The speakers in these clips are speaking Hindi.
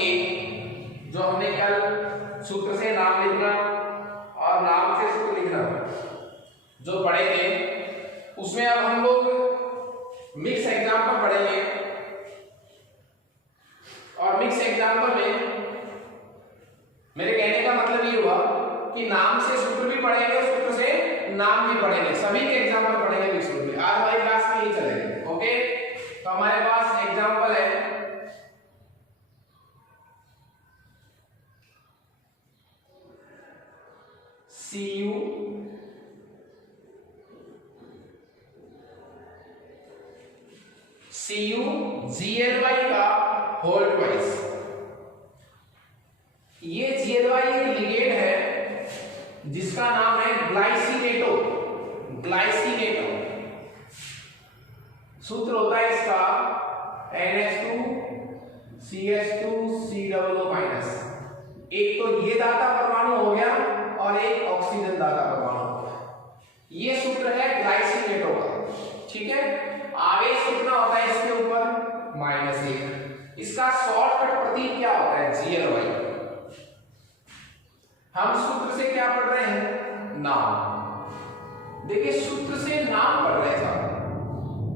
ए, जो हमने कल सूत्र से नाम लिखना और नाम से सूत्र लिखना जो पढ़े थे, उसमें अब हम लोग मिक्स एग्जाम्पल पढ़ेंगे। और मिक्स एग्जाम्पल में मेरे कहने का मतलब ये हुआ कि नाम से सूत्र भी पढ़ेंगे और सूत्र से नाम भी पढ़ेंगे, सभी के एग्जाम्पल पढ़ेंगे मिक्स ग्रुप में। आज हमारी क्लास में ही चलेगा। ओके, तो हमारे पास एग्जाम्पल है CuGly का होल ट्वाइस। ये GLY एक लिगेंड है जिसका नाम है ग्लाइसिनेटो। सूत्र होता है इसका NH2CH2COO-। एक तो ये दाता परमाणु हो गया और एक ऑक्सीजन दाता परमाणु हो गया। ये सूत्र है ग्लाइसिनेटो का। ठीक है, आवेश कितना होता है इसके ऊपर? -1। इसका शॉर्टकट प्रतीक क्या होता है? GLY। हम सूत्र से क्या पढ़ रहे हैं? नाम। देखिए, सूत्र से नाम पढ़ रहे हैं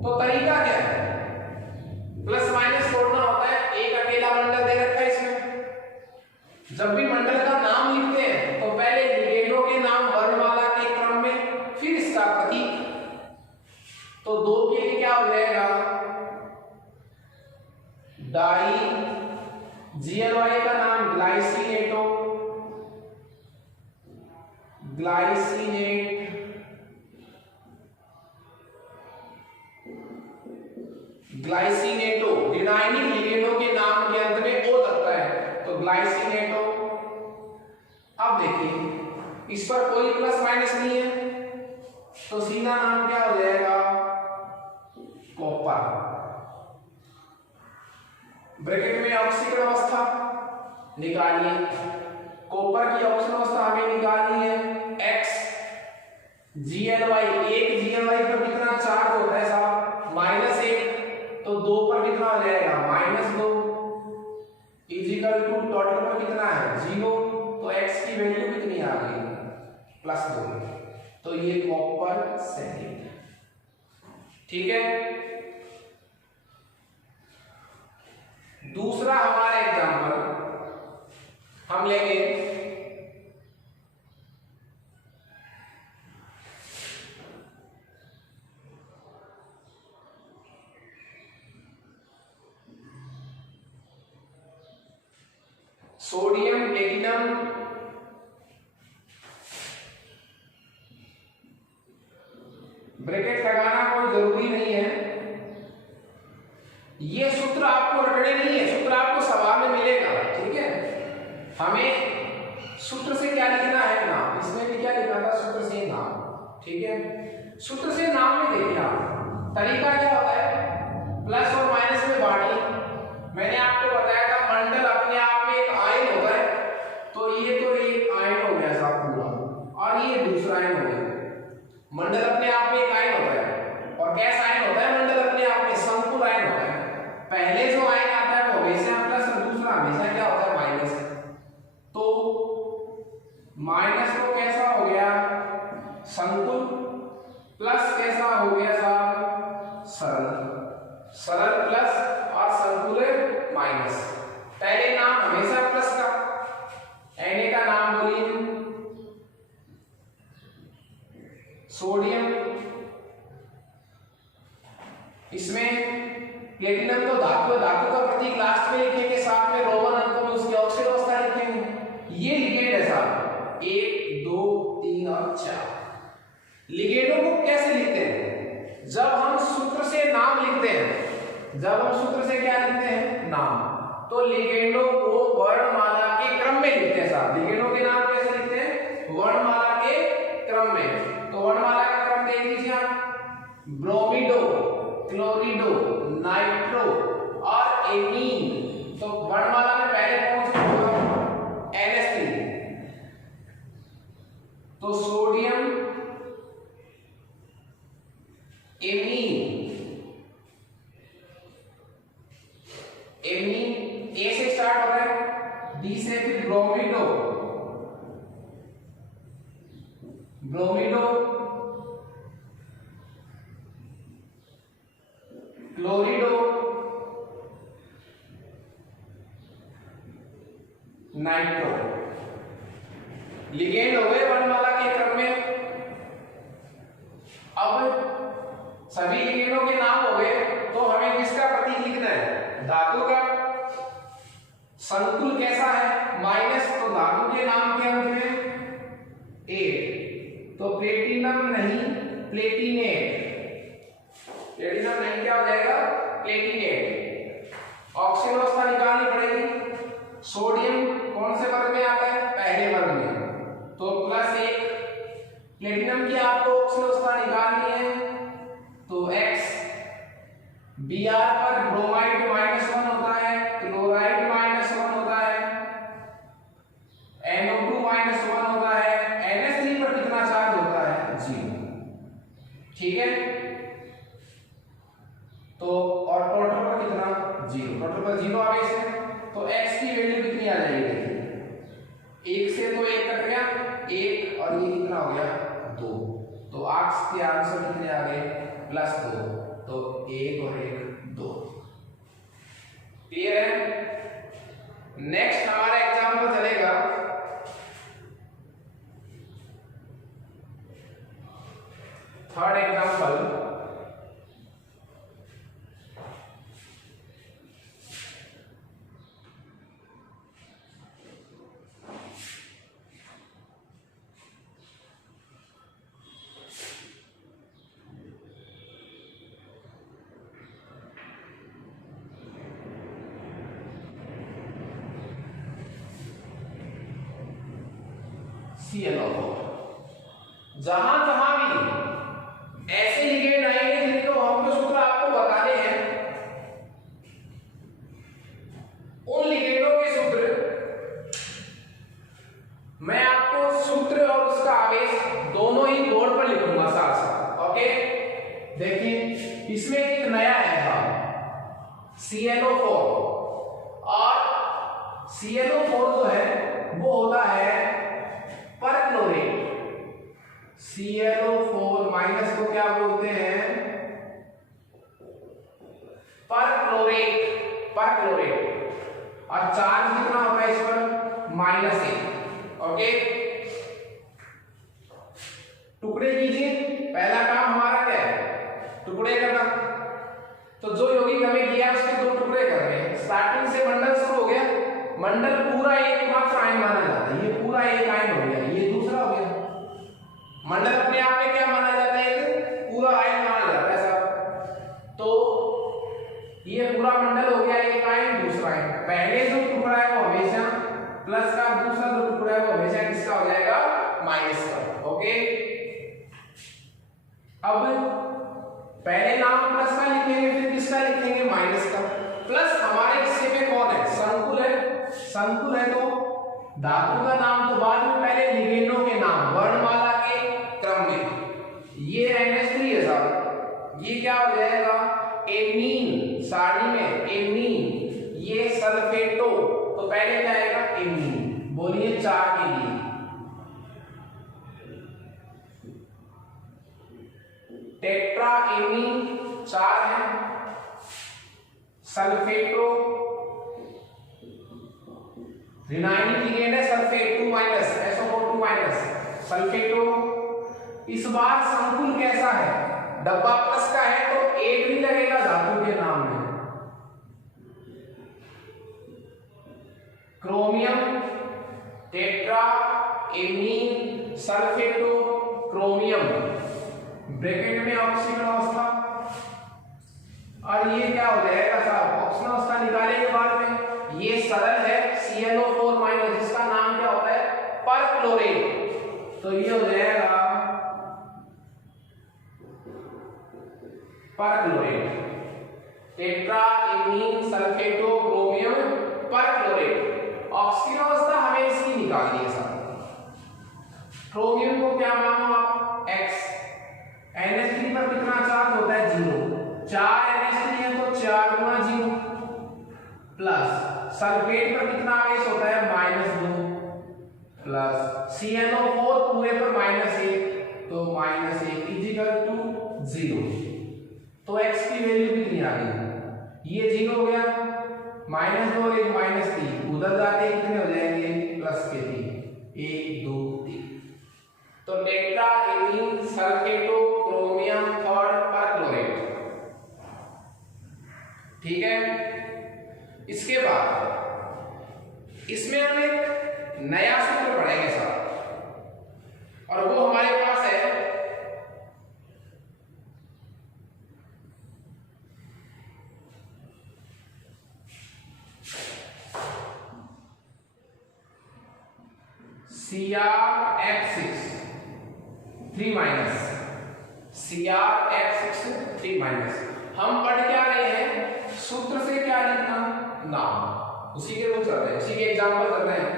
तो तरीका क्या है? प्लस माइनस तोड़ना होता है। एक अकेला मंडल दे रखा है इसमें। जब भी मंडल का नाम लिखते हैं तो पहले लिगेंडों के नाम वर्णमाला के क्रम में, फिर इसका प्रतीक। तो 2 के लिए क्या हो जाएगा? डाई, GLY का नाम ग्लाइसिनेटो, ग्लाइसिनेटो। विनाइलिक लिगेंडों के नाम के अंत में ओ लगता है तो ग्लाइसिनेटो। अब देखिए, इस पर कोई प्लस माइनस नहीं है तो सीधा नाम क्या हो जाएगा? कॉपर। ब्रैकेट में ऑक्सीकरण अवस्था निकालिए। कॉपर की ऑक्सीकरण अवस्था हमें निकालनी है X। GLY, एक GLY पर कितना चार्ज होता है साहब? -1। तो 2 पर कितना हो जाएगा? -2 इजिकल टू टोटल पर कितना है? 0। तो X की वैल्यू कितनी आ गई? +2। तो ये कॉपर सेकेंड। ठीक है, दूसरा हमारा एग्जांपल हम लेंगे सोडियम प्लेटिनम ब्रैकेट लगाना कोई जरूरी नहीं है। ये सूत्र आपको रटने नहीं है, सूत्र आपको सवाल में मिलेगा। ठीक है, हमें सूत्र से क्या लिखना है? नाम। इसमें भी क्या लिखा था? सूत्र से नाम। ठीक है, सूत्र से नाम में देखिए आप तरीका क्या होता है? प्लस और माइनस में बांटिए। मैंने आपको बताया था मंडल अपने आप में एक आयन होता है, तो ये तो एक आयन हो गया साहब पूरा, और ये दूसरा आयन हो गया। मंडल अपने आप में एक आयन होता है, और कैसा आयन होता है? मंडल अपने आप में समतुल आयन होता है। पहले जो आयन आता है वो हमेशा प्लस और दूसरा हमेशा क्या होता है? माइनस। तो माइनस को कैसा हो गया? समतुल। प्लस कैसा हो गया साहब? सरल। सरल प्लस और संतुलित माइनस। पहले नाम हमेशा प्लस का, Na का नाम बोलिए सोडियम। इसमें प्लेटिनम तो धातु है, धातु का प्रतीक लास्ट में लिखेंगे, साथ में रोमन अंकों में उसकी ऑक्सीजन अवस्था लिखेंगे। ये लिगेंड है साहब 1 2 3 और 4। लिगेंडों को कैसे लिखते हैं? जब हम सूत्र से नाम लिखते हैं, जब हम सूत्र से क्या लिखते हैं? नाम। तो लिगेंडों को वर्णमाला के क्रम में लिखते हैं साहब। लिगेंडों के नाम कैसे लिखते हैं? वर्णमाला के क्रम में। तो वर्णमाला का क्रम देख लीजिए आप, ब्रोमीडो, क्लोरिडो, नाइट्रो और एमीन। तो वर्णमाला में पहले कौन सा होगा? NH3। तो सोडियम, एमीन, एमीन ए से स्टार्ट होता है, ब्रोमिडो, ब्रोमिडो, क्लोरिडो, नाइट्रो। लिगेंड हो गए वर्णमाला के क्रम में। अब सभी लिगेंडों के नाम हो गए, तो हमें किसका प्रतीक लिखना है? धातु का। संकुल कैसा है? माइनस, तो धातु के नाम के अंत में ए, तो प्लेटिनम नहीं प्लेटिनेट, प्लेटिनम नहीं क्या हो जाएगा? प्लेटिनेट। ऑक्सीजन अवस्था निकालनी पड़ेगी। सोडियम कौन से वर्ग में आता है? पहले वर्ग में, तो +1। प्लेटिनम की आपको ऑक्सीजन अवस्था निकालनी है, तो X। Br पर ब्रोमाइड -1 होता है, क्लोराइड -1 होता है, NO2 -1 होता है, NH3 पर कितना चार्ज होता है? 0। ठीक है, तो और टोटल पर कितना? 0। टोटल पर 0 आवेश है, तो X की वैल्यू कितनी आ जाएगी? 1 से तो 1 कट गया, 1 और ये कितना हो गया? 2। तो आर्क्स के आंसर कितने आ गए? +2। तो 1 और 1 2। क्लियर है? नेक्स्ट हमारा एग्जांपल चलेगा थर्ड एग्जांपल। ClO4। जहां जहां भी ऐसे लिगेंड आएंगे जिनको हम तो सूत्र आपको बताने हैं, उन लिगेंडों के सूत्र मैं आपको सूत्र और उसका आवेश दोनों ही बोर्ड पर लिखूंगा साथ साथ। ओके, देखिए इसमें एक नया है ClO4, और ClO4 जो है वो होता है परक्लोरेट। ClO4 माइनस को क्या बोलते हैं? Perchlorate, perchlorate. और चार्ज कितना होता है इस पर? -1। ओके, टुकड़े कीजिए। पहला काम हमारा क्या है? टुकड़े करना। तो जो यौगिक हमें दिया उसके 2 टुकड़े कर रहे हैं। स्टार्टिंग से मंडल शुरू हो गया, मंडल पूरा एक मात्र आयन माना जाता है, ये पूरा एक आयन हो गया, ये दूसरा हो गया। मंडल अपने आप में क्या माना जाता है? एक पूरा आयन माना जाता है साहब। तो ये पूरा मंडल हो गया एक आयन, दूसरा आयन। पहले जो टुकड़ा है वो हमेशा प्लस का, दूसरा जो टुकड़ा है वो हमेशा किसका हो जाएगा? माइनस का। ओके, अब पहले नाम प्लस का लिखेंगे, फिर किसका लिखेंगे? माइनस का। प्लस हमारे हिस्से में कौन है? संकुल है। संकुल है तो धातु का नाम तो बाद में, पहले लिगेंडों के नाम वर्णमाला के क्रम में। ये NH3 है साहब, ये क्या हो जाएगा? एमीन, सारणी में एमीन। ये सल्फेटो, तो पहले क्या आएगा? एमीन। बोलिए 4 के लिए। टेट्रा एमीन 4 है, सल्फेटो ऋणायनिक लिगेंड है, सल्फेट 2- SO4 2-, सल्फेटो। इस बार संकुल कैसा है? डब्बा प्लस का है तो 1 भी लगेगा धातु के नाम में। Chromium, tetra amine, सल्फेटो, chromium, bracket में ऑक्सीजन अवस्था। और ये क्या हो जाएगा साहब? ऑक्सीजन अवस्था निकालेंगे बाद में। ये सरल है ClO4-, जिसका नाम क्या होता है? परक्लोरेट। तो ये हो जाएगा perchlorate. Tetra amine सल्फेटो chromium perchlorate. Oxygen अवस्था हमें इसकी निकालनी है साहब। क्रोमियम को क्या मानो आप? X। NH3 पर कितना चार्ज होता है? 0। 4 NH3 है तो 4 × 0 प्लस सल्फेट पर कितना आवेश होता है -2 प्लस CnO4 पूरे पर -1 तो -1 इक्वल टू 0। तो x की वैल्यू कितनी आ गई, ये 0 हो गया, -2 और 1 -3 उधर जाके कितने हो जाएंगे प्लस के 3, 1 2 3। तो tetra amine सल्फेटो chromium third perchlorate. ठीक है, इसके बाद इसमें हम एक नया सूत्र पढ़ेंगे साहब, और वो हमारे पास है CrF6 3-, CrF6 3-। हम पढ़ क्या रहे हैं, सूत्र से क्या लिखना, नाम, उसी के रूप चल रहे हैं, उसी के एग्जांपल कर रहे हैं।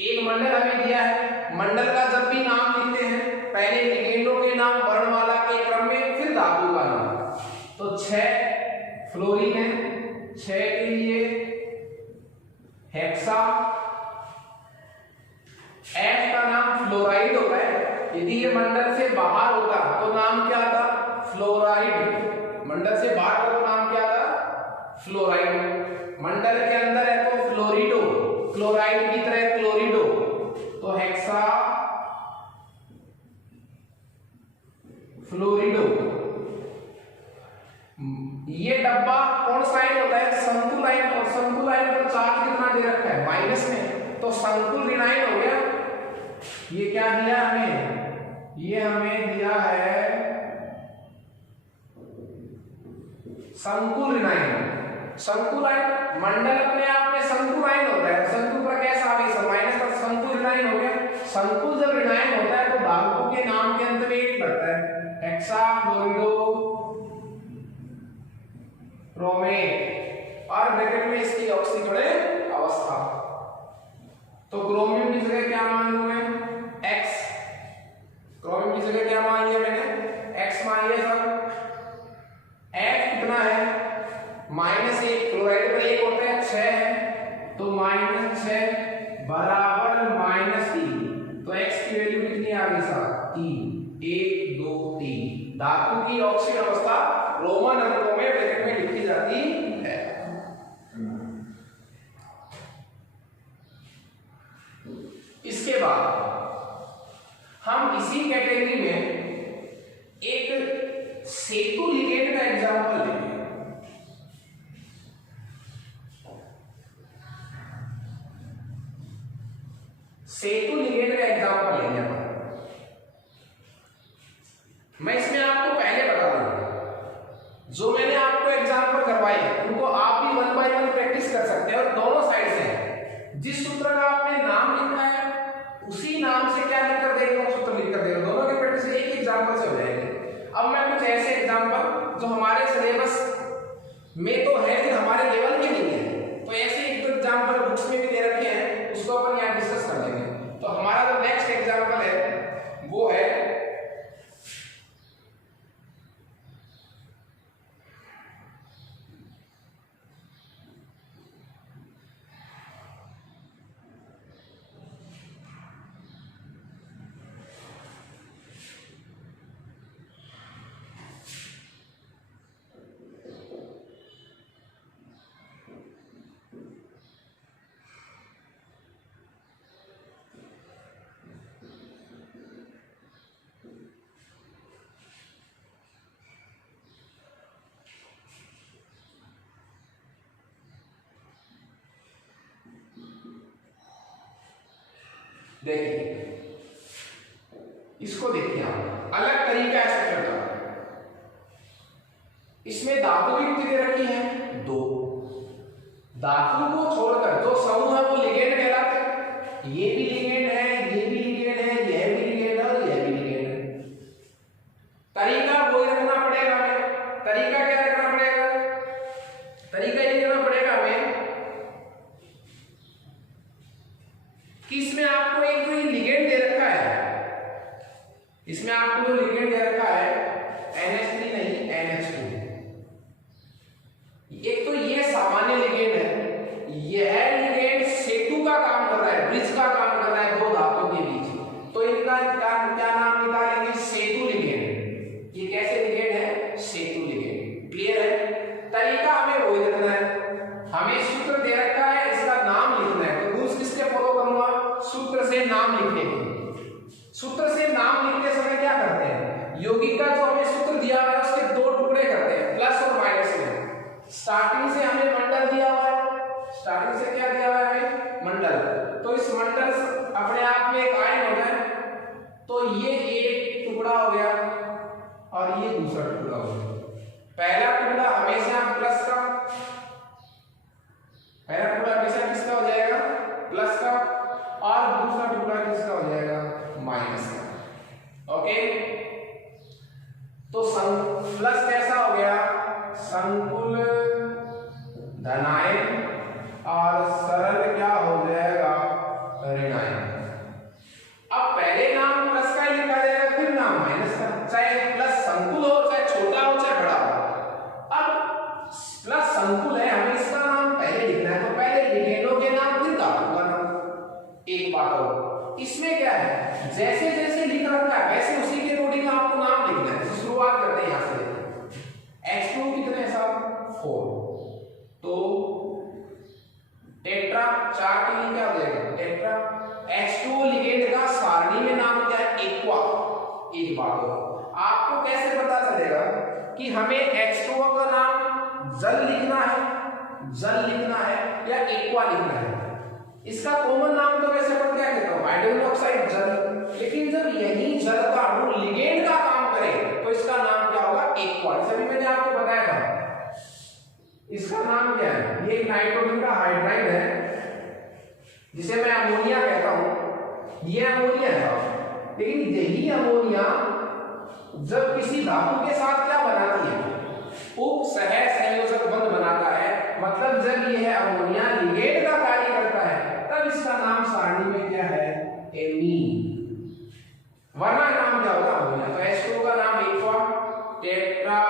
एक मंडल हमें दिया है, मंडल का जब भी नाम लिखते हैं पहले लिगेंडों के नाम वर्णमाला के क्रम में, फिर धातु का नाम। तो 6 फ्लोरीन है, 6 के लिए हेक्सा, F का नाम फ्लोराइड होता है, यदि ये मंडल से बाहर होता तो नाम क्या था, फ्लोराइड। मंडल से बाहर का तो नाम क्या था, फ्लोराइड। मंडल के अंदर है तो फ्लोरिडो, क्लोराइड की तरह क्लोरिडो, तो हेक्सा फ्लोरिडो। ये डब्बा कौन सा आयन होता है, संकुल आयन, और संकुल आयन पर चार्ज कितना दे रखा है माइनस में, तो संकुल ऋण आयन हो गया। ये क्या दिया हमें, ये हमें दिया है संकुल ऋण आयन। संकुल आयन मंडल अपने आप में संकुल आयन होता है, संकुल पर कैसा आवेश माइनस पर संकुल ऋण आयन हो गया। संकुल जब ऋण आयन होता है तो धातु के नाम के अंत में एक लगता है, हेक्सा फ्लोरिडो क्रोमेट, और ब्रैकेट में इसकी ऑक्सीजन अवस्था। तो क्रोमियम की जगह क्या मान लूं मैं, x। क्रोमियम की जगह क्या मान लिया मैंने, x मान लिया सब। F कितना है -1, क्लोराइड पर 1 होता है, 6 है, तो -6 बराबर -3। तो x की वैल्यू कितनी आ गई साहब, 3, 1 2 3। धातु की ऑक्सीजन अवस्था रोमन अंकों में ब्रैकेट में लिखी जाती है। इसके बाद हम इसी कैटेगरी में एक सेतु लिगेंड का एग्जांपल लेंगे। सेतु लिगेंड का एग्जांपल लेंगे हम। मैं इसमें आपको पहले बता दूंगा, जो मैंने आपको एग्जांपल करवाए उनको आप भी 1 बाय 1 प्रैक्टिस कर सकते हैं, और दोनों साइड से जिस सूत्र का आपने नाम लिखा है उसी नाम से क्या लिखकर देगा, सूत्र लिखकर देगा, दोनों की प्रैक्टिस एक ही एग्जांपल से हो जाएगी। अब मैं कुछ ऐसे एग्जांपल जो हमारे सिलेबस में तो है फिर हमारे लेवल के नहीं है, तो ऐसे एक दो एग्जांपल बुक्स में भी दे रखे हैं, उसको अपन यहाँ डिस्कस कर लेंगे। तो हमारा जो नेक्स्ट एग्जांपल है वो है देखिए, इसको देखिए आप अलग तरीका ऐसे करना। इसमें धातु भी कितनी दे रखी है, 2। धातु को छोड़कर जो समूह है वो लिगेंड कहलाते हैं। ये भी लिगेंड है, ये भी लिगेंड है, यह भी लिगेंड है, और यह भी लिगेंड है। तरीका वही रखना पड़ेगा हमें। तरीका क्या रखना पड़ेगा, तरीका ये करना पड़ेगा हमें कि इसमें आपको एक लिगेंड दे रखा है, इसमें आपको जो लिगेंड दे रखा है NH3 नहीं NH2। एक तो ये सामान्य लिगेंड है, ये टुकड़ा हमेशा प्लस का, पहला टुकड़ा हमेशा किसका हो जाएगा, प्लस का, और दूसरा टुकड़ा किसका हो जाएगा, माइनस का। ओके, तो प्लस कैसा हो गया, संकुल धनायन, और सरल क्या हो जाएगा, ऋणायन। अब पहले नाम प्लस का लिखा जाएगा, फिर नाम माइनस का, चाहे प्लस संकुल हो, चाहे छोटा हो, चाहे बड़ा हो। अब प्लस संकुल है, हमें इसका नाम पहले लिखना है, तो पहले लिखेंगे के नाम, फिर धातु का नाम। एक बात और इसमें क्या है, जैसे जैसे लिखा रखा है वैसे उसी के अकॉर्डिंग आपको नाम लिखना है। शुरुआत करते हैं यहां से, H2 कितने साहब, 4, तो टेट्रा 4 के लिए क्या हो जाएगा, टेट्रा। H2 लिगेंड का सारणी में नाम क्या है, एक्वा। एक बात हो, आपको कैसे पता चलेगा कि हमें H2O का नाम जल लिखना है, जल लिखना है या एक्वा लिखना है। इसका कॉमन नाम तो वैसे पर क्या कहता हूं, हाइड्रोजन ऑक्साइड जल, लेकिन जब यही जल का अणु लिगेंड का काम करे तो इसका नाम क्या होगा, एक्वा। सभी मैंने आपको बताया था, इसका नाम क्या है, ये एक नाइट्रोजन का हाइड्राइड है जिसे मैं अमोनिया कहता हूं। ये अमोनिया है, लेकिन यही अमोनिया जब किसी धातु के साथ क्या बनाती है, उपसह संयोजक बंध बनाता है, मतलब जब यह अमोनिया लिगेंड का कार्य करता है तब इसका नाम सारणी में क्या है, एमीन। वरना नाम क्या होगा, अमोनिया। तो H2 का नाम एक्वा, टेट्रा,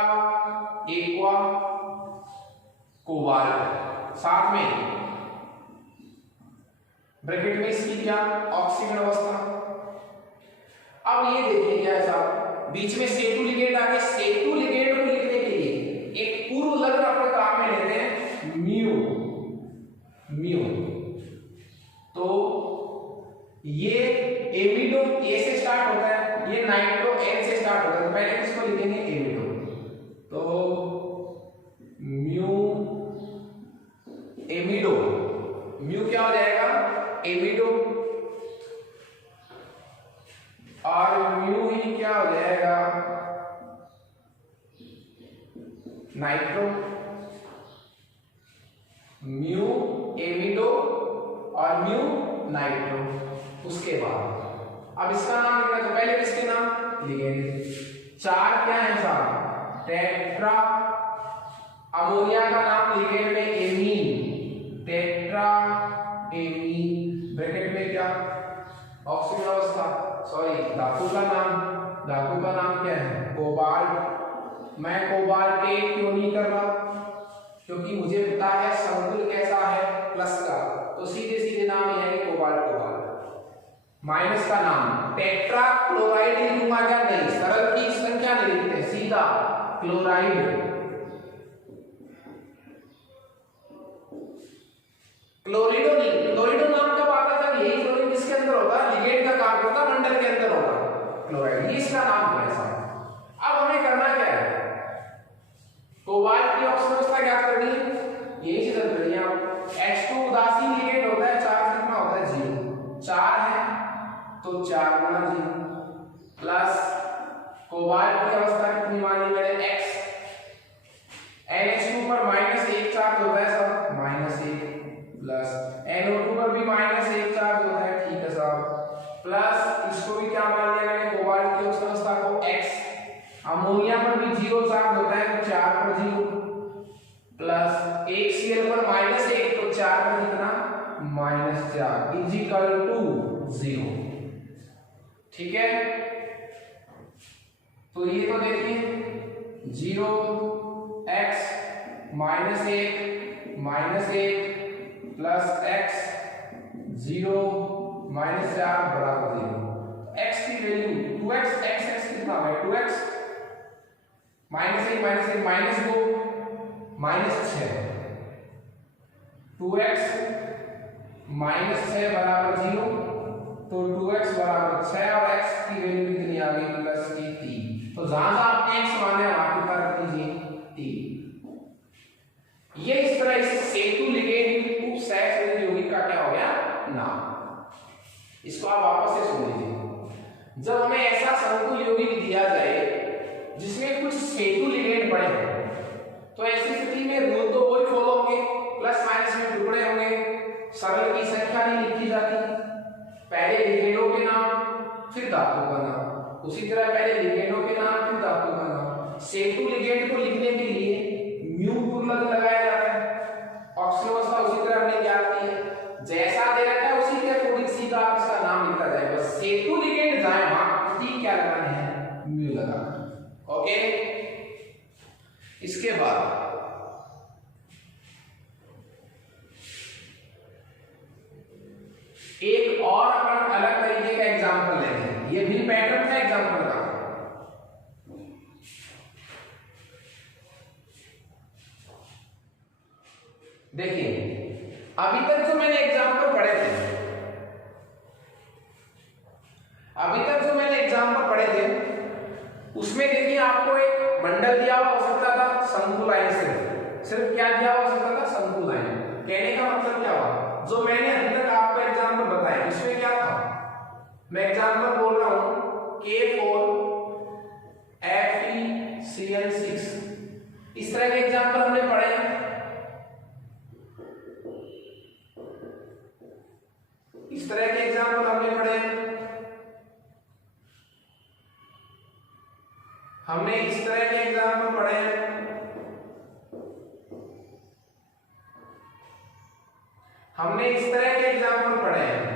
एक्वा, कोबाल्ट, साथ में ब्रैकेट में इसकी क्या, ऑक्सीजन अवस्था। अब ये देखिए क्या है साहब, बीच में सेतु लिगेंड आ गए। सेतु लिगेंड को लिखने के लिए एक पूर्व लग्न अपने काम में लेते हैं, म्यू, म्यू। तो ये एमिडो ए से स्टार्ट होता है, ये नाइट्रो एन से स्टार्ट होता है, तो पहले किसको लिखेंगे, एमिडो। तो म्यू एमिडो, म्यू क्या हो जाएगा, एमिडो, और म्यू ही क्या हो जाएगा, नाइट्रो। म्यू एमिडो और म्यू नाइट्रो। उसके बाद अब इसका नाम लिखना, तो पहले किसके नाम लिखेंगे, 4 क्या है साहब, टेट्रा, अमोनिया का नाम लिगेंड में एमीन, टेट्रा एमीन, ब्रैकेट में क्या, ऑक्सीजन अवस्था, सॉरी धातु का नाम क्या है, कोबाल्ट। मैं कोबाल्टेट क्यों नहीं कर रहा, क्योंकि मुझे पता है संकुल कैसा है, प्लस का, तो सीधे सीधे नाम यह है कोबाल्ट, कोबाल्ट। माइनस का नाम टेट्रा क्लोराइड लिखूंगा क्या, नहीं, सरल की संख्या नहीं लिखते, सीधा क्लोराइड। क्लोरिडो नहीं, क्लोरिडो नाम कब आता था, यही क्लोरीन किसके अंदर होगा, लिगेंड का काम करता, मंडल के अंदर होगा क्लोराइड, ये इसका नाम है ऐसा। अब हमें करना क्या है, कोबाल्ट की ऑक्सीजन अवस्था ज्ञात करनी है, यही चीज करनी है। H2 उदासीन लिगेंड होता है, चार्ज कितना होता है, 0, 4 है तो 4 गुना 0, प्लस कोबाल्ट की अवस्था कितनी मानी मैंने, x। NH2 पर -1 चार्ज होता है सब, -1, प्लस NO2 पर भी -1 चार्ज होता है, ठीक है साहब, प्लस इसको भी क्या मान लिया मैंने, कोबाल्ट की ऑक्सीजन अवस्था को x। अमोनिया पर भी 0 चार्ज होता है, तो 4 पर 0, प्लस HCl पर -1, तो 4 पर कितना, -4 इजिकल टू 0। ठीक है, तो ये तो देखिए 0x -1 प्लस x 0 -4 बराबर 0। x की वैल्यू 2x, x कितना है, 2x -1 -2 -6, 2x -6 बराबर 0, तो 2x बराबर 6 और x की वैल्यू कितनी आ गई, +3। तो जहां जहां आपने x माने वहां कितना रख दीजिए, 3। ये इस तरह इस सेतु लिगेंड उपसह यौगिक का क्या हो गया, नाम। इसको आप वापस से सुन लीजिए। जब हमें ऐसा संकुल यौगिक दिया जाए जिसमें कुछ सेतु लिगेंड पड़े हैं, तो इसके बाद एक और अपन अलग तरीके का एग्जांपल लेते हैं। ये भी पैटर्न था एग्जांपल का। देखिए अभी तक जो मैंने एग्जांपल पढ़े थे, उसमें देखिए आपको एक बंडल दिया हुआ हो सकता था, शंकु लाइन सिर्फ क्या दिया हुआ हो सकता था, शंकु लाइन। कहने का मतलब क्या हुआ, जो मैंने अभी तक आपको एग्जांपल बताया इसमें क्या था, मैं एग्जांपल बोल रहा हूं K4 FeCl6, इस तरह के एग्जांपल हमने पढ़े हैं। इस तरह के एग्जांपल हमने पढ़े हैं। हमने इस तरह के एग्जांपल पढ़े हैं। हमने इस तरह के एग्जांपल पढ़े हैं।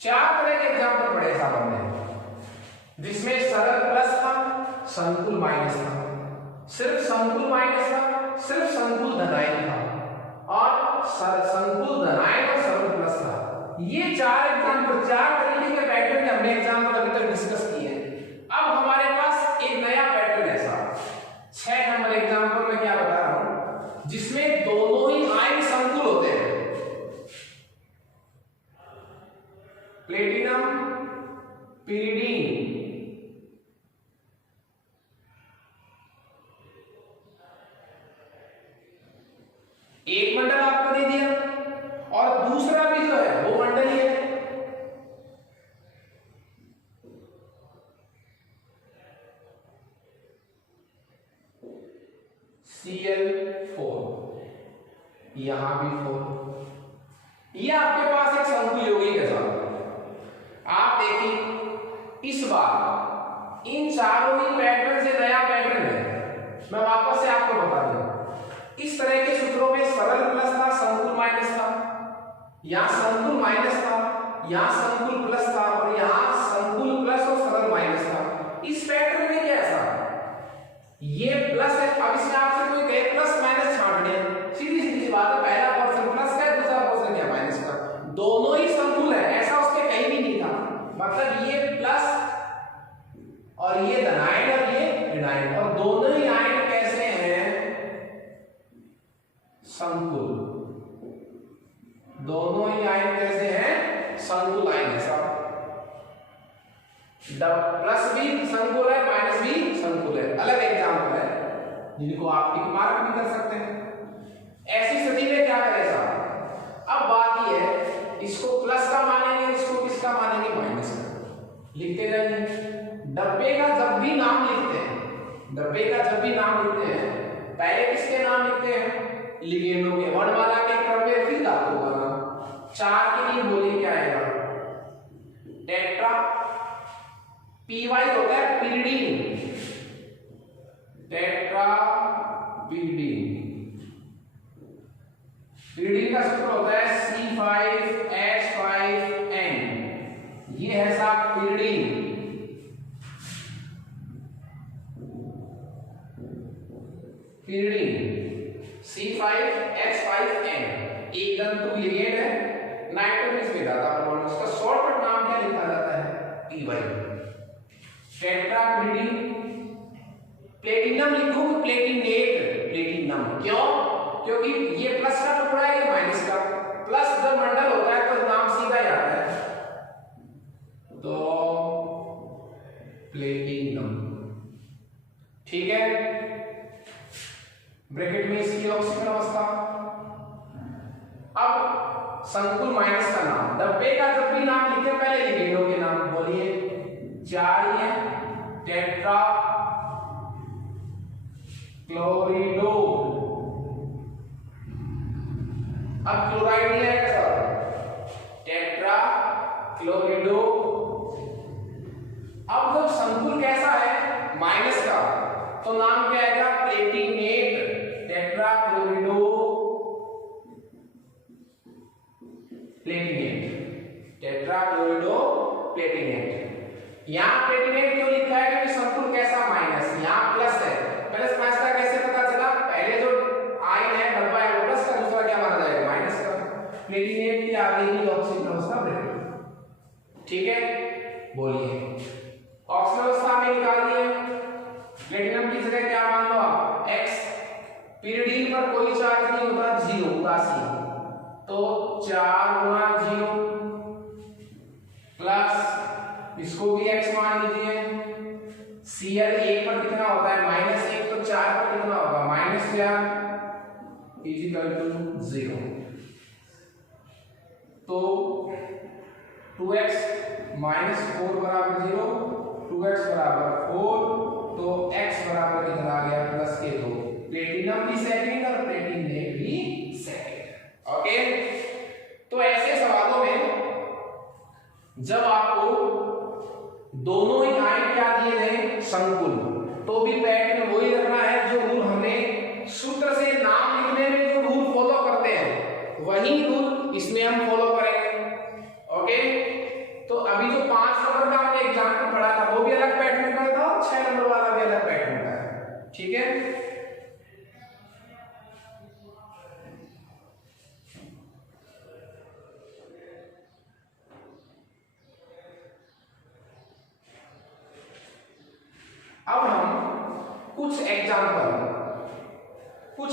4 तरह के एग्जांपल पढ़े साहब हमने, जिसमें सरल प्लस था, संकुल माइनस था, सिर्फ संकुल माइनस था, सिर्फ संकुल धनायन था, और संकुल धनायन और सरल प्लस था। ये 4 एग्जांपल, 4 तरीके के पैटर्न के हमने एग्जांपल अभी तक डिस्कस किए हैं। अब हमारे पास एक नया पैटर्न है साहब, 6 नंबर एग्जांपल में क्या बता रहा हूं, जिसमें दोनों ही आयन संकुल होते हैं। प्लेटिनम पिरिडीन, एक मंडल आपको दे दिया और दूसरा भी जो है वो मंडल ही है। Cl4, यहां भी 4, ये आपके पास एक संकुल यौगिक है साहब। आप देखिए इस बार इन चारों ही पैटर्न से नया पैटर्न है। मैं वापस से आपको बता दूं, इस तरह के सूत्रों में सरल प्लस था, संकुल माइनस था, यहां संकुल माइनस था, यहां संकुल प्लस था, और यहां संकुल प्लस और सरल माइनस था। इस पैटर्न में क्या है साहब, ये प्लस है। अब इसमें आपसे कोई कहे प्लस माइनस छांटने, सीधी सीधी सी बात है, पहला पोर्शन प्लस का है, दूसरा पोर्शन क्या माइनस का, दोनों ही संकुल है, ऐसा उसके कहीं भी नहीं था। मतलब ये प्लस और ये धनायन और ये ऋणायन, और दोनों ही आयन कैसे हैं, संकुल। दोनों ही आयन कैसे हैं, संकुल आयन है साहब। प्लस भी संकुल है, माइनस भी संकुल है। अलग एग्जांपल है जिनको आप टिक मार्क भी कर सकते हैं। ऐसी स्थिति में क्या करें साहब, अब बात ये है, इसको प्लस का मानेंगे, इसको किसका मानेंगे, माइनस का। लिखते जाइए, डब्बे का जब भी नाम लिखते हैं, डब्बे का जब भी नाम लिखते हैं, पहले किसके नाम लिखते हैं, लिगेंडों के, वर्णमाला के क्रम में, फिर धातु का नाम। 4 के लिए बोलिए क्या आएगा, टेट्रा, पीवाई होता है पिरिडीन, टेट्रा पिरिडीन। पिरिडीन का सूत्र होता है C5H5N, ये है साहब पिरिडीन। पिरिडीन C5H5N एक तंतु लिगेंड है, नाइट्रोजन में धाता परमाणु, उसका शॉर्टकट नाम क्या लिखा जाता है, पीवाई। टेट्रापिरिडीन, प्लेटिनम लिखूं, प्लेटिनेट, प्लेटिनम, क्यों, क्योंकि ये प्लस का टुकड़ा है, ये माइनस का। प्लस जब मंडल होता है तो नाम सीधा ही आता है, तो प्लेटिनम, ठीक है। ब्रैकेट में इसकी ऑक्सीजन अवस्था। अब संकुल माइनस का नाम, डब्बे का जब भी नाम लिखे पहले लिगेंडों के नाम बोलिए, 4 ये टेट्रा क्लोरिडो। अब क्लोराइड नहीं आएगा सर, टेट्रा क्लोरिडो। अब जब संकुल कैसा है, माइनस का, तो नाम क्या आएगा, platinate, tetra chlorido platinate, tetra chlorido platinate. यहां प्लेटिनेट क्यों लिखा है, क्योंकि संकुल कैसा, माइनस प्लेटिनम की जगह क्या मान लो आप, x। pyridine पर कोई चार्ज नहीं होता, 0 उदासी, तो 4 गुना 0 प्लस इसको भी x मान लीजिए। Cl 1 पर कितना होता है, -1, तो 4 पर कितना होगा, -4 इजिकल टू 0। तो 2x -4 बराबर 0, 2x बराबर 4, तो x बराबर कितना आ गया, प्लस के 2। प्लेटिनम भी सेकंड और प्लेटिनेट भी सेकंड। ओके, तो ऐसे सवालों में जब आपको दोनों ही आयन क्या दिए गए, संकुल, तो भी पैटर्न वही रखना है जो रूल हमें सूत्र से नाम लिखने में जो रूल फॉलो करते हैं वही रूल इसमें हम फॉलो करेंगे। ओके, तो अभी जो 5 नंबर का हमने एग्जाम्पल पढ़ा था वो भी अलग पैटर्न का था, 6 नंबर वाला भी अलग पैटर्न का है। ठीक है, अब हम कुछ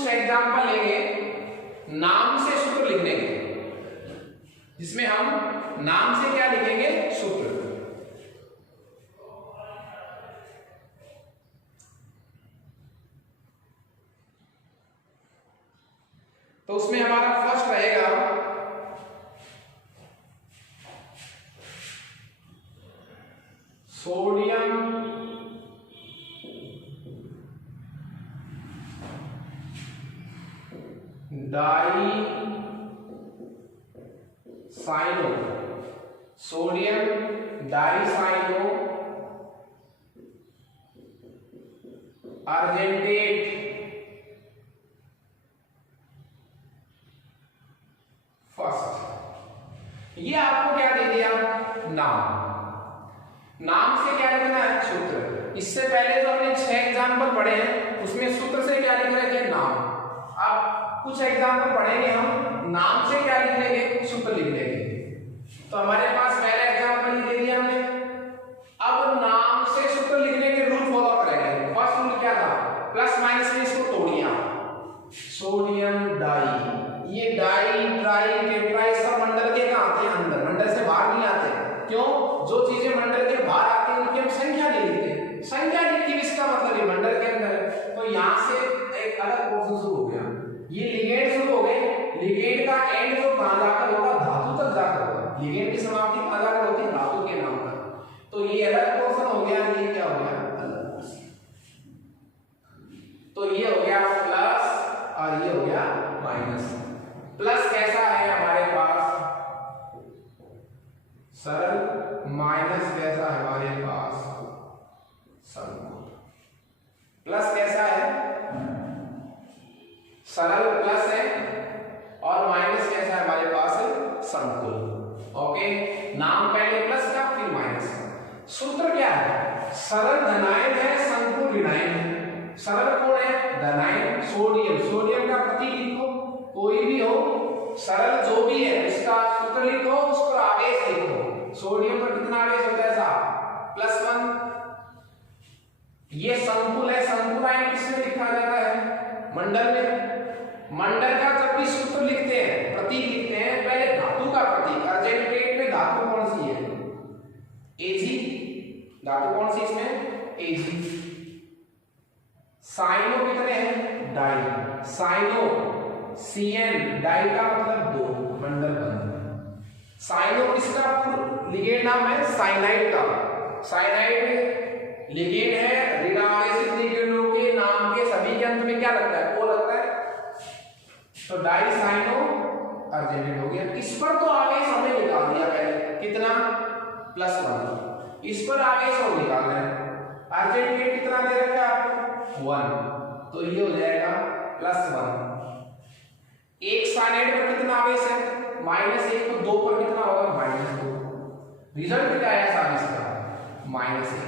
एग्जाम्पल लेंगे नाम से सूत्र लिखने के, जिसमें हम नाम से क्या लिखेंगे, सूत्र। तो उसमें हमारा फर्स्ट रहेगा sodium dicyano, sodium dicyano argentate first. ये आपको क्या दे दिया, नाम से क्या लिखना है, सूत्र। इससे पहले जो हमने 6 एग्जाम्पल पढ़े हैं उसमें सूत्र से क्या लिख रहे थे, नाम। अब कुछ एग्जाम्पल पढ़ेंगे हम नाम से क्या लिख लेंगे, सूत्र लिख लेंगे। तो हमारे पास पहला एग्जाम्पल ही दे दिया हमने। अब नाम से सूत्र लिखने के रूल फॉलो करेंगे। फर्स्ट रूल क्या था, प्लस माइनस में इसको तोड़िया, सोडियम डाई, ये डाई ट्राई टेट्रा सब मंडल के कहां आते हैं, अंदर, मंडल से बाहर नहीं आते। क्यों, जो चीजें मंडल के बाहर आती हैं उनकी हम संख्या नहीं लिखते, संख्या लिखी इसका मतलब ये मंडल के अंदर है। तो यहां से एक अलग प्रोसेस शुरू हो गया, ये लिगेंड शुरू हो गए। लिगेंड का एंड जो कहां जाकर होगा, धातु तक जाकर होगा। लिगेंड की समाप्ति कहां जाकर होती है, धातु के नाम तक। तो ये अलग पोर्शन हो गया, ये क्या हो गया, अलग पोर्शन। तो ये हो गया प्लस और ये हो गया माइनस। प्लस कैसा है हमारे पास, सरल, माइनस कैसा है हमारे पास, संकुल। प्लस कैसा है, सरल प्लस है, और माइनस कैसा है हमारे पास, संकुल। ओके, नाम पहले प्लस का फिर माइनस का। सूत्र क्या है, सरल धनायन है, संकुल ऋणायन है। सरल कौन है, धनायन, सोडियम, सोडियम का प्रतीक लिखो, कोई भी हो, सरल जो भी है उसका सूत्र लिखो, उसको आवेश लिखो। सोडियम पर कितना आवेश होता है साहब, +1। ये संकुल है, संकुल आयन किसमें लिखा जाता है, मंडल में। मंडल का जब भी सूत्र लिखते हैं, प्रतीक लिखते हैं, पहले धातु का प्रतीक। अर्जेंटेट में धातु कौन सी है, Ag, धातु कौन सी इसमें, Ag। साइनो कितने हैं, डाई, साइनो Cn, डाई का मतलब 2, मंडल बंद। साइनो किसका लिगेंड नाम है, साइनाइड का। साइनाइड लिगेंड है, ऋणावेशित लिगेंडों के नाम के सभी के अंत में क्या लगता है, O लगता है। तो डाई साइनो अर्जेंटेट हो गया। इस पर तो आवेश हमें निकाल दिया पहले, कितना, +1। इस पर आवेश और निकालना है। अर्जेंटेट कितना दे रखा है आपको, 1, तो ये हो जाएगा +1। एक साइनाइड पर कितना आवेश है, -1, तो 2 पर कितना होगा, -2। रिजल्ट क्या आया साहब इसका, -1।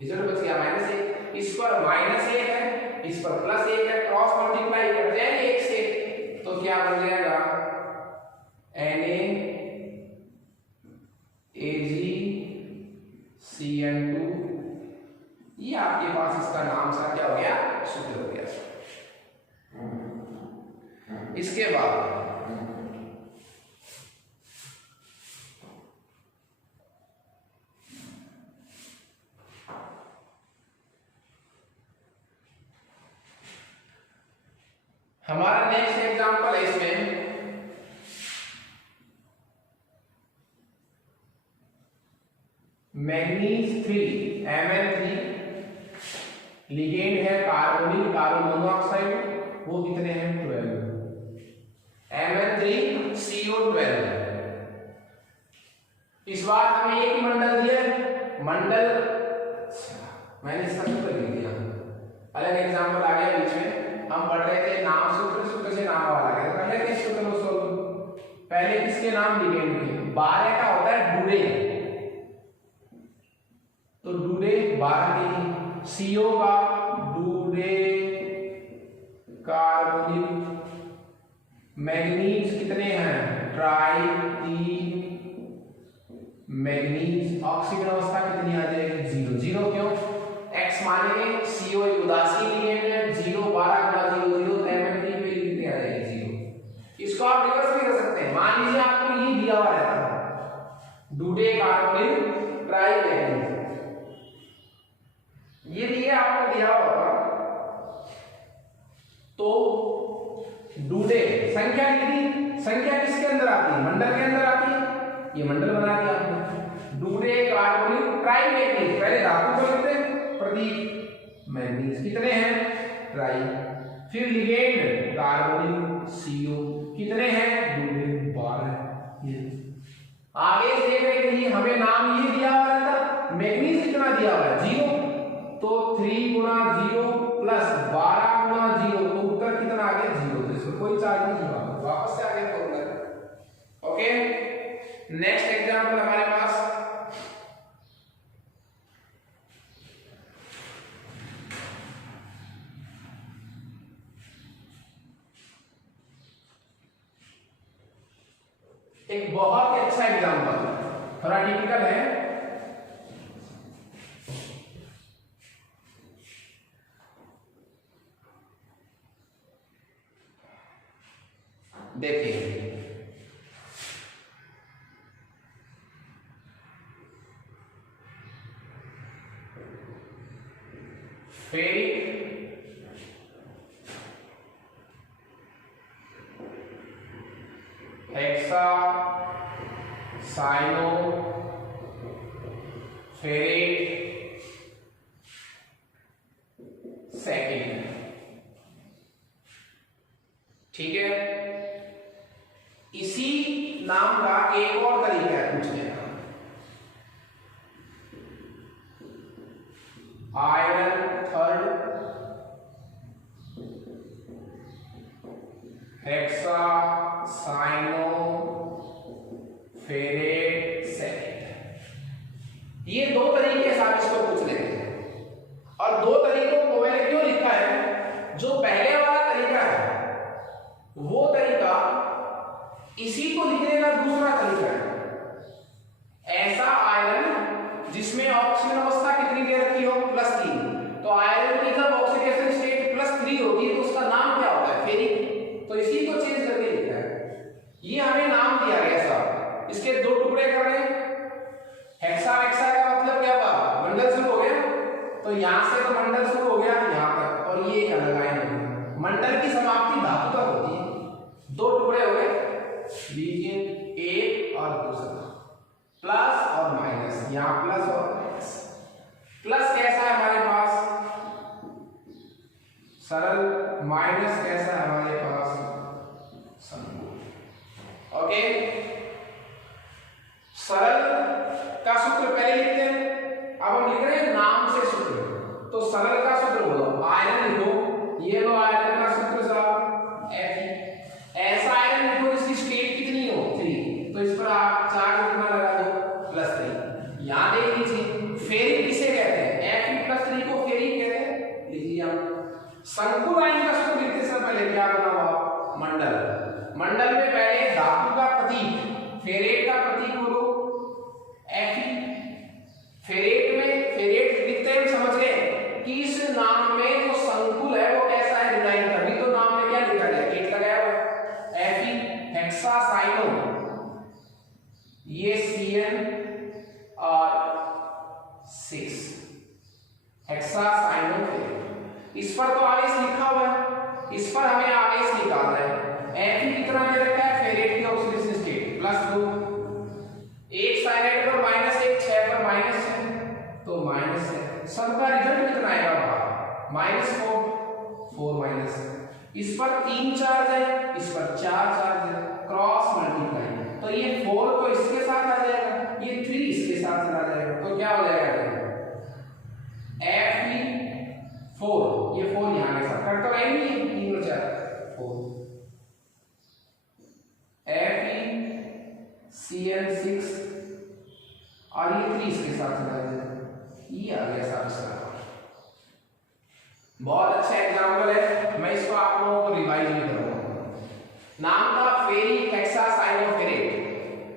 रिजल्ट बच गया -1। इस पर -1 है, इस पर +1 है, क्रॉस मल्टीप्लाई कर दें 1 से, तो क्या बन जाएगा, NaAgCN2। ये आपके पास इसका नाम सा क्या हो गया, सूत्र हो गया। इसके बाद हमारा नेक्स्ट एग्जांपल है इसमें मैग्नीज 3 Mn3 लिगेंड है कार्बोनिल कार्बन मोनोऑक्साइड, वो कितने हैं 12, Mn3CO12। इस बार हमें एक ही मंडल दिया है, मंडल मैंने इसका सूत्र लिख दिया, अलग एग्जांपल आ गया बीच में। हम पढ़ रहे थे नाम सूत्र, सूत्र से नाम वाला है, पहले किस सूत्र को सोल्व, पहले किसके नाम लिगेंड के, 12 का होता है डूरे, तो डूरे 12 के, CO का डूरे कार्बोनिल, मैग्नीज कितने हैं ट्राई 3 मैग्नीज, ऑक्सीजन अवस्था कितनी आ जाएगी 0 0, क्यों x मानेंगे, CO एक उदासीन लिगेंड है, 0 12 गुना 0 0, तो Mn3 पे कितनी आ जाएगी 0। इसको आप रिवर्स भी कर सकते हैं, मान लीजिए आपको ये दिया हुआ रहता है डूडे कार्बोनिल ट्राई मैग्नीज, ये दिया आपको दिया होगा, तो डूडे संख्या कितनी, संख्या किसके अंदर आती है, मंडल के अंदर आती है, ये मंडल बना दिया आपने, डूडे कार्बोनिल ट्राई मैग्नीज, पहले धातु को लिखते हैं प्रतीक मैग्नीज कितने हैं ट्राई, फिर लिगेंड कार्बोनिल CO कितने हैं डूडे 12। ये आगे देख रहे हैं हमें नाम ये दिया हुआ रहता, मैग्नीज कितना दिया हुआ है 0, तो 3 गुना 0 प्लस 12 गुना 0, तो उत्तर कितना आ गया 0, तो इसमें कोई चार्ज नहीं हुआ, वापस से आगे फॉर्मूला। ओके, नेक्स्ट एग्जांपल हमारे पास एक बहुत ही अच्छा एग्जांपल, थोड़ा टिपिकल है, देखिए ferric hexacyanoferrate second, ठीक है। इसी नाम का एक और तरीका है पूछने का, iron third hexacyanoferrate second, ये दो तरीके से आप इसको पूछ लेते हैं, और दो तरीकों को मैंने क्यों लिखा है, जो पहले वाला तरीका है वो तरीका इसी को लिखने का दूसरा तरीका है, ऐसा आयरन जिसमें ऑक्सीजन अवस्था कितनी दे रखी हो +3, तो आयरन की जब ऑक्सीडेशन स्टेट +3 होती है तो उसका नाम क्या होता है फेरिक, तो इसी को चेंज करके लिखा है। ये हमें नाम दिया गया साहब, इसके दो टुकड़े कर रहे हैं, हेक्सा हेक्सा का मतलब क्या हुआ मंडल शुरू हो गया, तो यहां से तो मंडल शुरू हो गया यहां तक, और ये एक अलग आयन है, मंडल की समाप्ति धातु तक होती है, दो टुकड़े हो गए, लीजिए एक और दूसरा, प्लस और माइनस, यहां प्लस और माइनस, प्लस कैसा है हमारे पास सरल, माइनस कैसा है हमारे पास संपूर्ण। ओके, सरल का सूत्र पहले लिखते हैं, अब हम लिख रहे हैं नाम से सूत्र, तो सरल का सूत्र बोलो, आयरन लिखो, ये लो आयरन का सूत्र साहब Fe, ऐसा आयरन लिखो इसकी स्टेट कितनी हो 3, तो इस पर आप चार्ज कितना लगा दो +3, यहां देख लीजिए फेरिक किसे कहते हैं, Fe+3 को फेरिक कहते हैं, लीजिए हम संकुल आयन का सूत्र लिखते समय पहले क्या बना हुआ मंडल, मंडल में पहले धातु का प्रतीक फेरेट का प्रतीक बोलो Fe, फेरेट में फेरेट लिखते हैं, समझ गए कि इस नाम में जो तो आवेश लिखा हुआ है, इस पर हमें आवेश निकालना है। Fe कितना दे रखा है, फेरेट की ऑक्सीडेशन स्टेट +2, एक साइनाइड पर -1, 6 पर -6, तो -6, सबका रिजल्ट कितना आएगा -4, 4 इस पर 3 चार्ज है, इस पर 4 चार्ज है, क्रॉस मल्टीप्लाई, तो ये 4 तो इसके साथ आ जाएगा, ये 3 इसके साथ चला जाएगा, तो क्या हो जाएगा Fe4, ये 4 यहां के साथ कट तो आएंगे, 3 और 4 4, FeCN6 और ये 3 इसके साथ चला जाएगा, ये आ गया सारा इसका। बहुत अच्छा एग्जांपल है, मैं इसको आप लोगों को रिवाइज भी करूंगा। नाम था फेरिक हेक्सासाइनोफेरेट।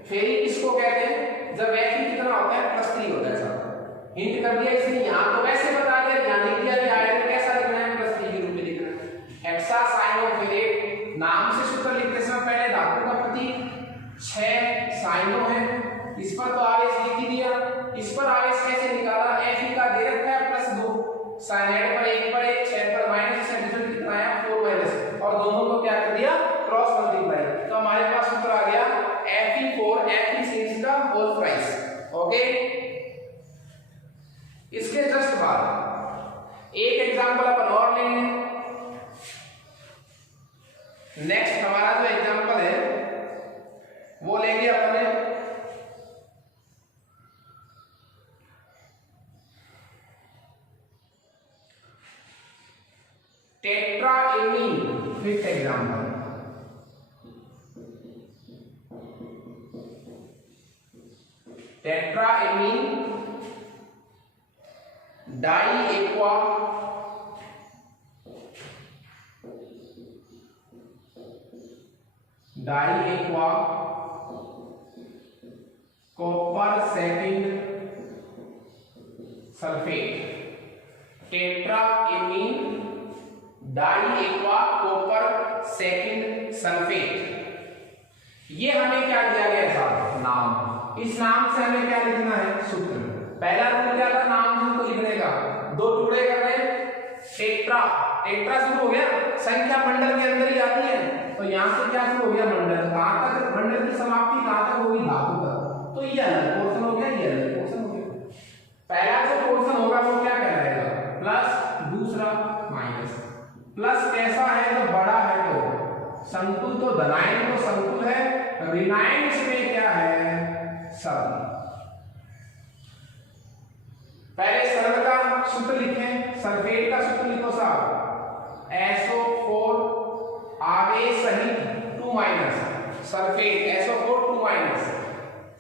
फेरिक किसको कहते हैं, जब Fe कितना होता है +3 होता है सब, हिंट कर दिया इसने, यहां तो वैसे बता दिया, ध्यान लिख दिया कि आयरन कैसा लिखना है, +3 के रूप में लिखना है। हेक्सासाइनोफेरेट नाम से सूत्र लिखते समय पहले धातु का प्रतीक 6 साइनो है, इस पर तो आवेश लिख ही दिया, इस पर आवेश कैसे निकाला, Fe का दे रखा है +2, साइनाइड पर 1 पर 1, 6 पर -6, रिजल्ट कितना आया 4 और दोनों को क्या कर दिया क्रॉस मल्टीप्लाई, तो हमारे पास सूत्र आ गया Fe4 Fe6 का होल प्राइस। ओके, इसके जस्ट बाद एक एग्जांपल अपन और लेंगे। नेक्स्ट हमारा जो एग्जांपल है वो लेंगे अपने tetraammine, fifth example. Tetraammine diaqua copper second sulphate. Tetraammine diaqua copper second sulphate, ये हमें क्या दिया गया साहब, नाम। इस नाम से हमें क्या लिखना है, सूत्र। पहला रूल क्या था, नाम को लिखने का, 2 टुकड़े कर रहे हैं, टेट्रा, टेट्रा शुरू हो गया, संख्या मंडल के अंदर ही आती है, तो यहां से क्या शुरू हो गया, मंडल, कहां तक मंडल की समाप्ति कहां तक होगी, धातु तक, तो ये अलग पोर्शन हो गया, ये अलग पोर्शन हो गया। पहला जो पोर्शन होगा वो क्या कहलाएगा, प्लस, दूसरा माइनस। प्लस कैसा है, तो बड़ा है, तो संकुल, तो धनायन तो संकुल है, ऋणायन इसमें क्या है, सब। पहले सरल का सूत्र लिखें, सल्फेट का सूत्र लिखो साहब, SO4 आवेश सहित 2- सल्फेट SO4 2-।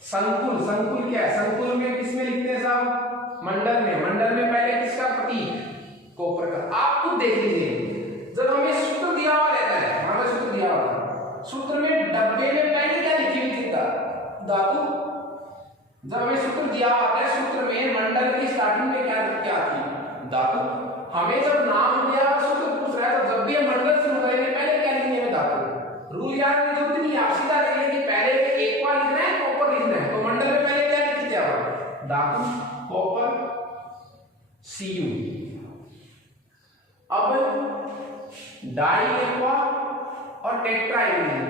संकुल, संकुल क्या है, संकुल में किसमें लिखते हैं साहब, मंडल में, मंडल में पहले किसका प्रतीक, कॉपर का। आप खुद देख लीजिए, जब हमें सूत्र दिया हुआ रहता है, हमें सूत्र दिया हुआ, सूत्र में डब्बे में पहले क्या लिखी हुई थी, धातु। जब हमें सूत्र दिया हुआ है, सूत्र में मंडल की स्टार्टिंग में क्या थी, धातु। हमें जब नाम दिया हुआ सूत्र पूछ रहा है, तो जब भी हम मंडल शुरू करेंगे पहले क्या लिखेंगे, धातु। रूल याद करने की जरूरत नहीं, आप सीधा लिख लेंगे कि पहले एक बार लिखना है, कॉपर लिखना है, तो मंडल में पहले क्या लिख दिया हुआ, धातु, कॉपर, Cu। अब डाई एक्वा और टेट्राएमीन,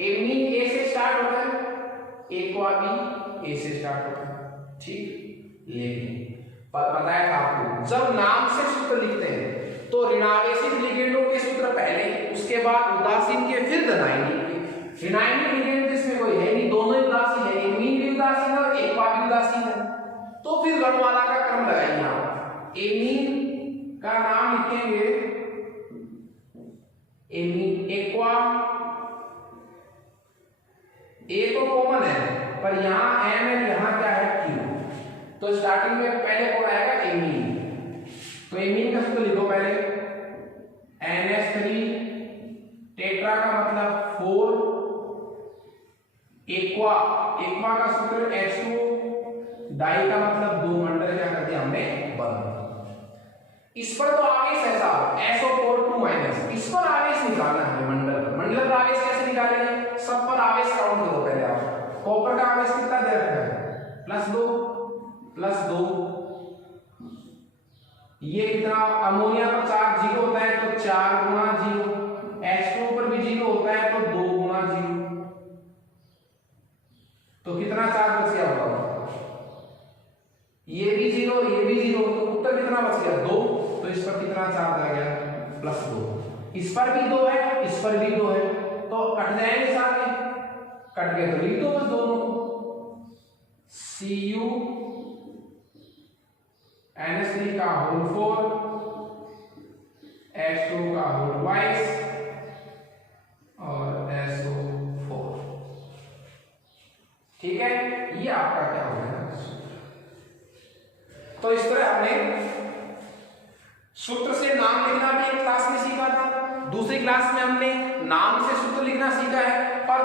एमीन ए से स्टार्ट होता है, एक्वा भी ए से स्टार्ट होता है, ठीक। लेकिन बताया था आपको, जब नाम से सूत्र लिखते हैं तो ऋणावेशित लिगेंडों के सूत्र पहले, उसके बाद उदासीन के, फिर धनायन के। ऋणायन लिगेंड जिसमें कोई है नहीं, दोनों ही उदासीन है, एमीन भी उदासीन है और एक्वा भी उदासीन है, तो फिर गणमाला का क्रम लगाएंगे आप। एमीन का नाम लिखेंगे एमीन, एक्वा, ए तो कॉमन है पर यहां एम है, यहां क्या है, क्यू, तो स्टार्टिंग में पहले कौन आएगा, एमीन। तो एमीन का सूत्र लिखो पहले, NH3, टेट्रा का मतलब 4, एक्वा, एक्वा का सूत्र H2, डाई का मतलब 2, मंडल क्या कर दिया हमने, बंद। इस पर तो आवेश है साहब, SO4 2-, इस पर आवेश निकालना है, मंडल पर। मंडल पर आवेश कैसे निकालेंगे, सब पर आवेश काउंट करो पहले आप। कॉपर का आवेश कितना दे रखा है, +2, ये कितना, अमोनिया पर चार्ज 0 होता है तो 4 गुणा 0, H2 पर भी 0 होता है तो 2 गुणा 0, तो कितना चार्ज बच गया होगा, ये भी 0 ये भी 0, तो उत्तर कितना बच गया 2, तो इस पर कितना चार्ज आ गया +2, इस पर भी 2 है इस पर भी 2 है, तो कट जाएंगे सारे, कट गए तो लिख दो बस दोनों, Cu NH3 का होल 4 H2 का होल ट्वाइस और SO4, ठीक है, ये आपका क्या हो गया। तो इस तरह हमने सूत्र से नाम लिखना भी एक क्लास में सीखा था, दूसरी क्लास में हमने नाम से सूत्र लिखना सीखा है, और